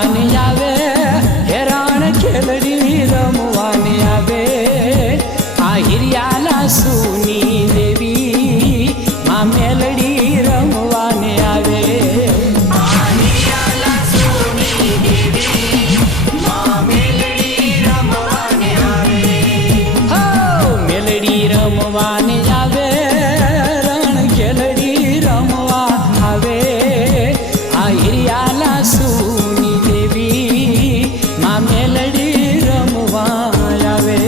રમવાની આવે હેરાણ ખેલડી રમવાની આવે આ હિરિયાલા સુની દેવી માં મેલડી રમવાની આવે મેલડી રમવાની આવે રણ ખેલડી રમવા આવે આ હિરિયાલા સુની દેવી માં મેલડી રમવા આવે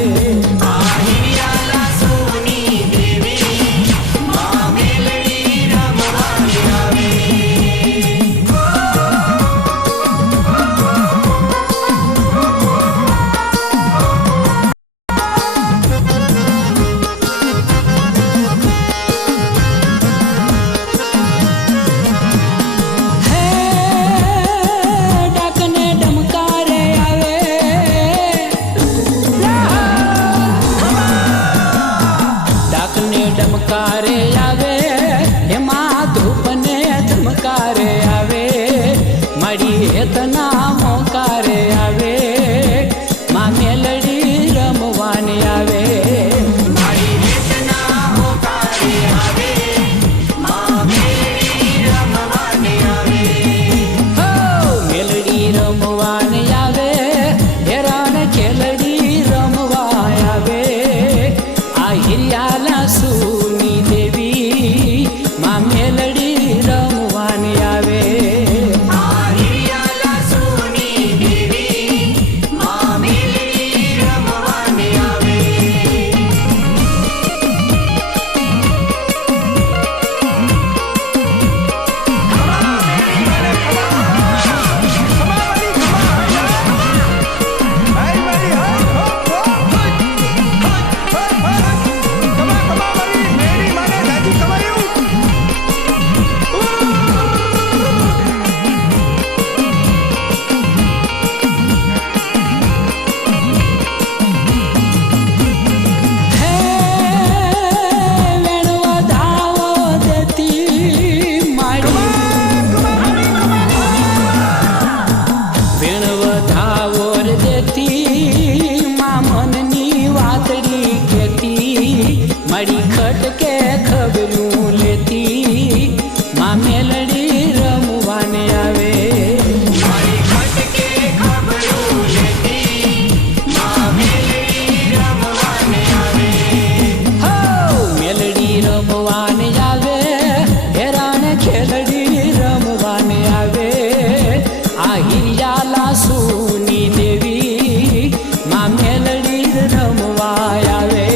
ધમકારે આવે એમાં ધૂપને ધમકારે આવે મારી હેતના મોકારે આવે માં મેલડી રમવાની આવે મેલડી રમવાની આવે હેરાન ખેલડી રમવા આવે આ હિરિયાલા સુની દેવી માં મેલડી રમવાની આવે મારી ખટકે ખબરું લેતી માં મેલડી રમવાને આવે મેલડી રમવાને આવે હેરાન ખેલડી રમવાને આવે આ હિરિયાલા સુની દેવી માં મેલડી રમવા આવે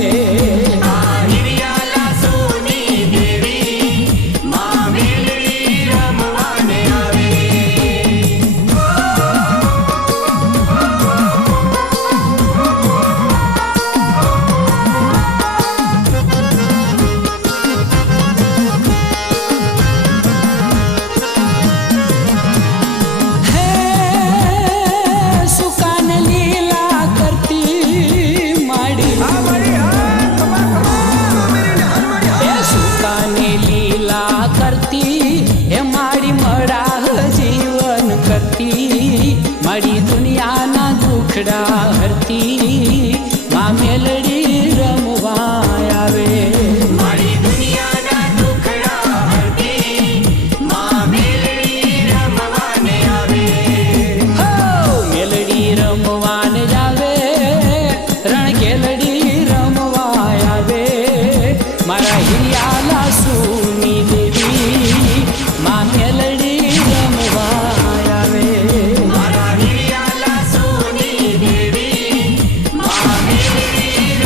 મારી દુનિયાના દુખડા હરતી માં મેલડી રમવા આવે મારી દુનિયાના દુખડા હરતી માં મેલડી રમવાને આવે મેલડી રમવાને આવે રણ ખેલડી રમવા આવે મારા હિરિયાલા સુની દેવી માં મેલડી રમવા આવે મારા હિરિયાલા સુની દેવી માં મેલડી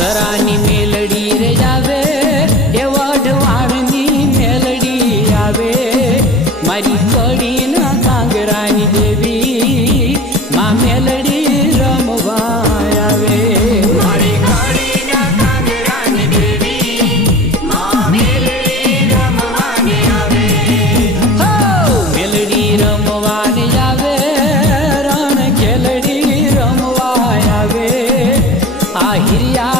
સરાની મેલડી રે આવે એ વઢવાણની મેલડી આવે મારી કડીના કાંગરાની દેવી માં મેલડી રમવા આવે મારી કડીના કાંગરાની દેવી માં મેલડી રમવાને આવે હો મેલડી રમવાને આવે રણ ખેલડી રમવા આવે આ હિરિયા